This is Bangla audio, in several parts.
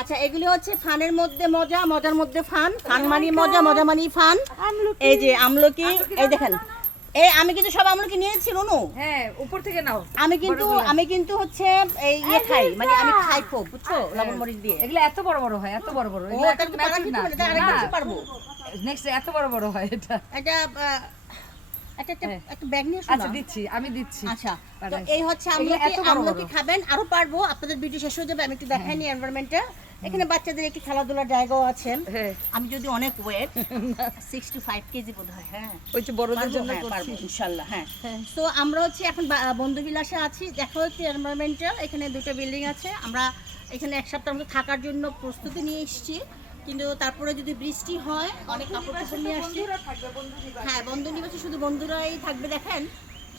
আচ্ছা এগুলি হচ্ছে ফানের মধ্যে মজা মজার মধ্যে ফান। ফান মানি মজা মজা মানি ফান। এই যে আমলকি এই দেখেন। এই আমি কিন্তু সব আমলকি নিয়েছি রুনু। হ্যাঁ উপর থেকে নাও। আমি কিন্তু আমি কিন্তু হচ্ছে এই ইয়ে খাই মানে আমি খাই খুব বুঝছ? লবণ মরিচ দিয়ে। এগুলো এত বড় বড় হয় এত বড় বড়। এগুলো তাহলে তো পারা যেত না, এটা আরেকটা কিছু পারব। নেক্সট এত বড় বড় হয় এটা। এটা একটা একটা হ্যাঁ। ব্যাগ নিয়ে আচ্ছা দিচ্ছি আমি দিচ্ছি। আচ্ছা তো এই হচ্ছে আমলকি আমলকি খাবেন আরও পারব আপনাদের ভিডিও শেষ হয়ে যাবে আমি একটু দেখাই নি এনভায়রনমেন্টটা এখানে বাচ্চাদের একটু খেলাধুলার জায়গাও আছে। হ্যাঁ। আমি যদি অনেক weight six two five kg বোধ হয় হ্যাঁ। ওই যে বড়দের জন্য পারব, ইনশাল্লাহ হ্যাঁ। হ্যাঁ। তো আমরা হচ্ছে এখন বন্ধু বিলাসে আছি। দেখা হচ্ছে এনভায়রনমেন্টাল এখানে দুটো বিল্ডিং আছে। আমরা এখানে এক সপ্তাহ মতো থাকার জন্য প্রস্তুতি নিয়ে এসেছি। কিন্তু তারপরে যদি বৃষ্টি হয় অনেক কাপড় নিয়ে আসছি। হ্যাঁ বন্ধু নিবাসে শুধু বন্ধুরাই থাকবে। দেখেন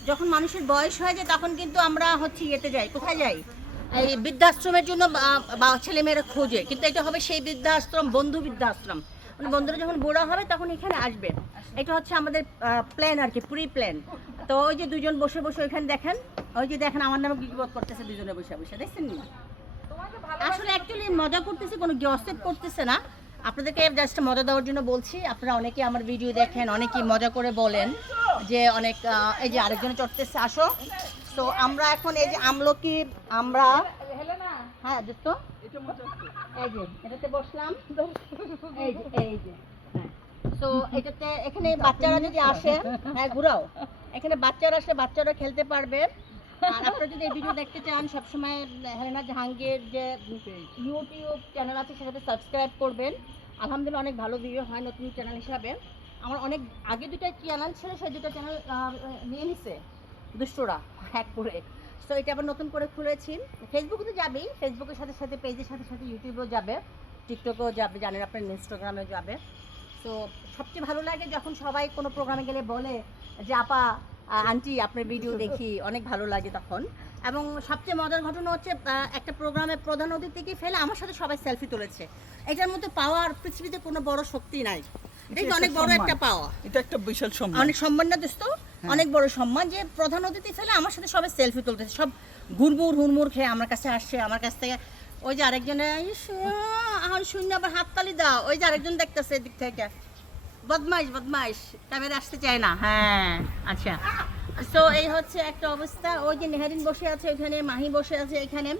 যখন মানুষের বয়স হয়ে যায় তখন কিন্তু আমরা হচ্ছে ইয়েতে যাই কোথায় যাই? এই বৃদ্ধাশ্রমের জন্য বা ছেলেমেয়েরা খোঁজে। কিন্তু এটা হবে সেই বৃদ্ধাশ্রম, বন্ধু বৃদ্ধাশ্রম। মানে বন্ধুরা যখন বড় হবে তখন এখানে আসবে। এটা হচ্ছে আমাদের প্ল্যান আর কি প্রি প্ল্যান তো ওই যে দুজন বসে বসে ওইখানে দেখেন, ওই যে দেখেন আমার নামে গিগবত করতেছে দুজনে বসে বসে, দেখছেন নি? আসলে অ্যাকচুয়ালি মজা করতেছে, কোনো গসিপ করতেছে না। আপনাদেরকে জাস্ট মজা দেওয়ার জন্য বলছি, আপনারা অনেকে আমার ভিডিও দেখেন, অনেকেই মজা করে বলেন যে অনেক এই যে আরেকজন চড়তেছে, আসো। তো আমরা এখন এই যে আমলকি আমরা হ্যাঁ দোস্ত এই যে এটাতে বসলাম। এই যে এই যে। তো এটাতে এখানে বাচ্চারা যদি আসে হ্যাঁ ঘুরাও। এখানে বাচ্চারা আসলে বাচ্চারা খেলতে পারবে। আর আপনারা যদি এই ভিডিও দেখতে চান সবসময় হেলেনা জাহাঙ্গীর যে ইউটিউব চ্যানেল আছে সেটাতে সাবস্ক্রাইব করবেন। আলহামদুলিল্লাহ অনেক ভালো ভিডিও হয় নতুন চ্যানেল হিসাবে। আমার অনেক আগে দুটো চ্যানেল ছিল সেই দুটো চ্যানেল নিয়ে নিছে। দুষ্টরা হ্যাক করে। তো এটা আবার নতুন করে খুলেছি। ফেসবুকে তো যাবেই। ফেসবুকের সাথে সাথে পেজের সাথে সাথে ইউটিউবেও যাবে। টিকটকেও যাবে, জানেন আপনার ইনস্টাগ্রামেও যাবে। তো সবচেয়ে ভালো লাগে যখন সবাই কোনো প্রোগ্রামে গেলে বলে যে, আপা আন্টি আপনার ভিডিও দেখি। অনেক ভালো লাগে তখন। এবং সবচেয়ে মজার ঘটনা হচ্ছে একটা প্রোগ্রামে প্রধান অতিথিকে ফেলে? আমার সাথে সবাই সেলফি তুলেছে। এটার মধ্যে পাওয়ার পৃথিবীতে কোনো বড় শক্তি নাই। এটা অনেক বড় একটা পাওয়া। এটা একটা বিশাল সম্মান। অনেক সম্মান না দোস্ত? অনেক বড় সম্মান যে প্রধান অতিথি ফেলে আমার সাথে সবাই সেলফি তুলতেছে। সব ঘুরমুর হুড়মুড় খেয়ে আমার কাছে আসছে আমার কাছ থেকে ওই যে আরেকজনে শূন্য আবার হাততালি দাও। ওই যে আরেকজন দেখতেছে এদিক থেকে। বদমাইশ বদমাইশ ক্যামেরা আসতে চায় না। হ্যাঁ আচ্ছা। তো এই হচ্ছে একটা অবস্থা। ওই যে নেহারিন বসে আছে ওখানে মাহি বসে আছে এখানে।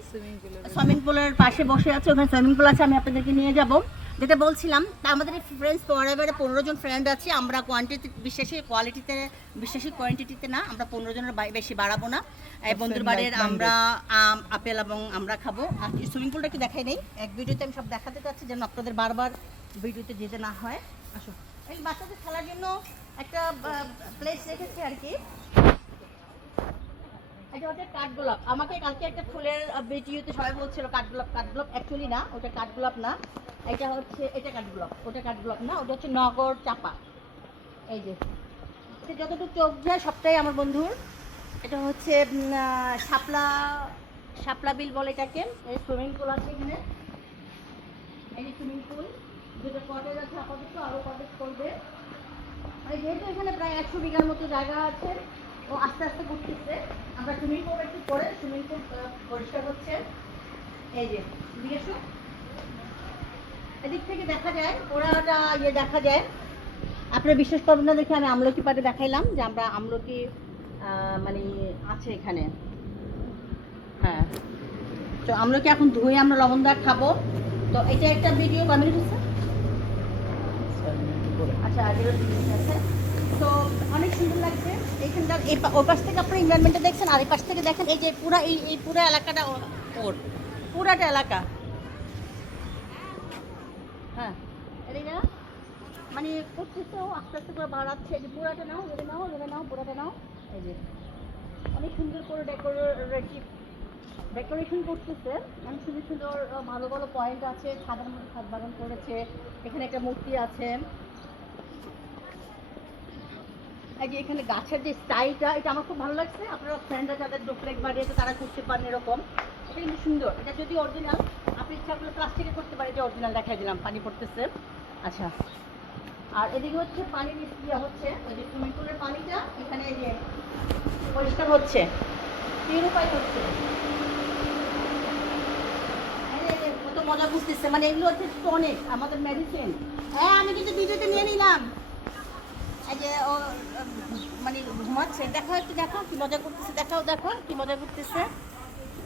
সুইমিং পুলের পাশে বসে আছে ওখানে। সুইমিং পুল আছে আমি আপনাদেরকে নিয়ে যাব। যেটা বলছিলাম তা আমাদের ফ্রেন্ডস পরেবারে পনেরো জন ফ্রেন্ড আছে আমরা কোয়ান্টিটি বিশ্বাসী কোয়ালিটিতে বিশ্বাসী কোয়ান্টিটিতে না আমরা পনেরো জনের বেশি বাড়াবো না। এই বন্ধুর বাড়ির আমরা আম আপেল এবং আমরা খাব। আর সুইমিং পুলটা একটু দেখাই নেই এক ভিডিওতে আমি সব দেখাতে চাচ্ছি যেন আপনাদের বারবার ভিডিওতে যেতে না হয়। আসো। এই বাচ্চাদের খেলার জন্য একটা প্লেস রেখেছি আর কি। এটা হচ্ছে কাঠগোলাপ। আমাকে কালকে একটা ফুলের ভিডিওতে সবাই বলছিল কাঠগোলাপ কাঠগোলাপ। অ্যাকচুয়ালি না, ওটা কাঠগোলাপ না। এটা হচ্ছে, এটা কাঠগোলাপ, ওটা কাঠগোলাপ না, ওটা হচ্ছে নগর চাপা। এই যে। যতটুকু চোখ যায় সবটাই আমার বন্ধুর। এটা হচ্ছে শাপলা শাপলা বিল বলে এটাকে। এই সুইমিং পুল আছে এখানে। এই যে সুইমিং পুল। যেটা কটেজ আছে আপাতত আরও কটেজ করবে। মানে যেহেতু এখানে প্রায় একশো বিঘার মতো জায়গা আছে ও আস্তে আস্তে ঘুরতেছে। আমরা সুইমিং পুল একটু করে সুইমিং পুল পরিষ্কার হচ্ছে। এই যে এদিকে এসো। এদিক থেকে দেখা যায় ওরাটা ইয়ে দেখা যায়। আপনারা বিশ্বাস করবেন না দেখে আমি আমলকি পাটে দেখাইলাম যে আমরা আমলকি মানে আছে এখানে। হ্যাঁ। তো আমলকি এখন ধুয়ে আমরা লবণ দা খাব। তো এটা একটা ভিডিও কমেন্ট হচ্ছে? আচ্ছা যেটা আছে। তো অনেক সুন্দর লাগছে। এই থেকে দেখছেন, আর এই পাশ থেকে দেখেন এই যে পুরা, এই এই পুরো এলাকাটা ওর, পুরাটা এলাকা। হ্যাঁ মানে আস্তে আস্তে যে পুরাটা নাও নাও নাও, পুরাটা নাও। এই যে, অনেক সুন্দর করে ডেকোরেশন অনেক সুন্দর সুন্দর ভালো ভালো পয়েন্ট আছে, ছাদের মধ্যে ছাদ বাগান করেছে, এখানে একটা মূর্তি আছে। এই যে এখানে গাছের যে স্টাইলটা, এটা আমার খুব ভালো লাগছে। আপনারা ফ্রেন্ডরা যাদের ডোফলেক বাড়িয়েছে তারা করতে পারেন এরকম। এটা কিন্তু সুন্দর। এটা যদি অরিজিনাল আপনি ইচ্ছা করলে প্লাস্টিকে করতে পারেন। যে অরিজিনাল দেখাই দিলাম, পানি পড়তেছে। আচ্ছা। আর এদিকে হচ্ছে পানির ইয়ে হচ্ছে। ওই যে সুইমিং পুলের পানিটা, এখানে এই যে পরিষ্কার হচ্ছে। পিউরিফাই হচ্ছে। কত মজা করতেছে। মানে এগুলো হচ্ছে টনিক আমাদের মেডিসিন হ্যাঁ আমি কিন্তু ভিডিওতে নিয়ে নিলাম। যে ও মানে ঘুমাচ্ছে। দেখো একটু দেখো কি মজা করতেছে। দেখাও দেখো কি মজা করতেছে।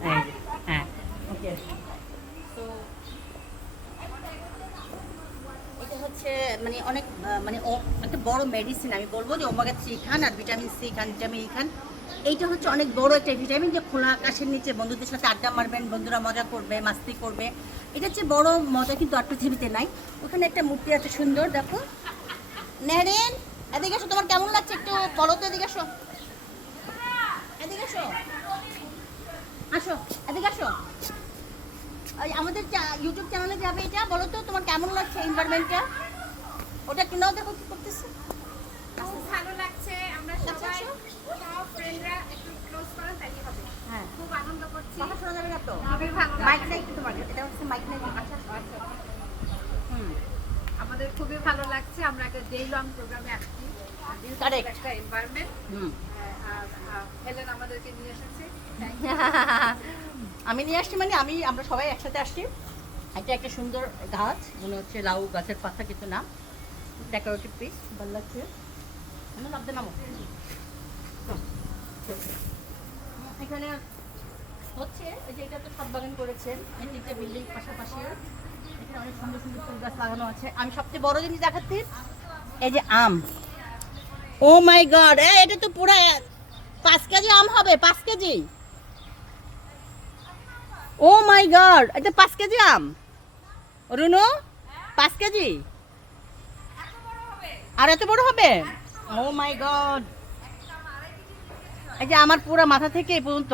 হ্যাঁ ওকে। তো এটা হচ্ছে মানে অনেক মানে ও- একটা বড় মেডিসিন আমি বলব যে ওমেগা থ্রি খান আর ভিটামিন সি খান ভিটামিন ই খান। এইটা হচ্ছে অনেক বড় একটা ভিটামিন যে খোলা আকাশের নিচে বন্ধুদের সাথে আড্ডা মারবেন বন্ধুরা মজা করবে মাস্তি করবে। এটা হচ্ছে বড় মজা কিন্তু আর পৃথিবীতে নাই। ওখানে একটা মূর্তি আছে সুন্দর দেখো। নেহরিন এদিকে এসো তোমার কেমন লাগছে একটু বলো তো এদিকে আসো এদিকে আসো আসো এদিকে আসো ওই আমাদের ইউটিউব চ্যানেলে যাবে এটা বলো তো তোমার কেমন লাগছে এনভায়রনমেন্টটা ওটা একটু নাও দেখো কি করতেছে। ভালো লাগছে আমরা আচ্ছা, সবাই আচ্ছা। সব ফ্রেন্ডরা একটু ক্লোজ করেন তাই হবে। হ্যাঁ। খুব আনন্দ করছি। কথা শোনা যাবে না তো? খুবই ভালো মাইক নেই কিন্তু তোমার এটা হচ্ছে মাইক নেই। আচ্ছা আচ্ছা হুম। আমাদের খুবই ভালো লাগছে আমরা একটা ডে লং প্রোগ্রামে আসছি Correct. একটা হুম। হেলেন আমাদেরকে নিয়ে এসেছে। আমি নিয়ে আসছি মানে আমি আমরা সবাই একসাথে আসছি। এটা একটা সুন্দর গাছ মনে হচ্ছে লাউ গাছের পাতা কিন্তু না। ডেকোরেটিভ পিস ভালো লাগছে। আমি নামো এখানে হচ্ছে এই যে এটা তো সাত বাগান করেছেন তিনটে বিল্ডিং পাশাপাশি। এখানে অনেক সুন্দর সুন্দর ফুল গাছ লাগানো আছে। আমি সবচেয়ে বড় জিনিস দেখাচ্ছি এই যে আম। ও মাই গড, এ, এটা তো পুরো পাঁচ কেজি আম হবে, পাঁচ কেজি। ও মাই গড, এটা পাঁচ কেজি আম। রুনু, পাঁচ কেজি? আর এত বড় হবে? Oh my God. এই আমার পুরো মাথা থেকে পর্যন্ত।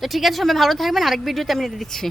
তো ঠিক আছে, সবাই ভালো থাকবেন, আরেক ভিডিওতে আমি দিচ্ছি।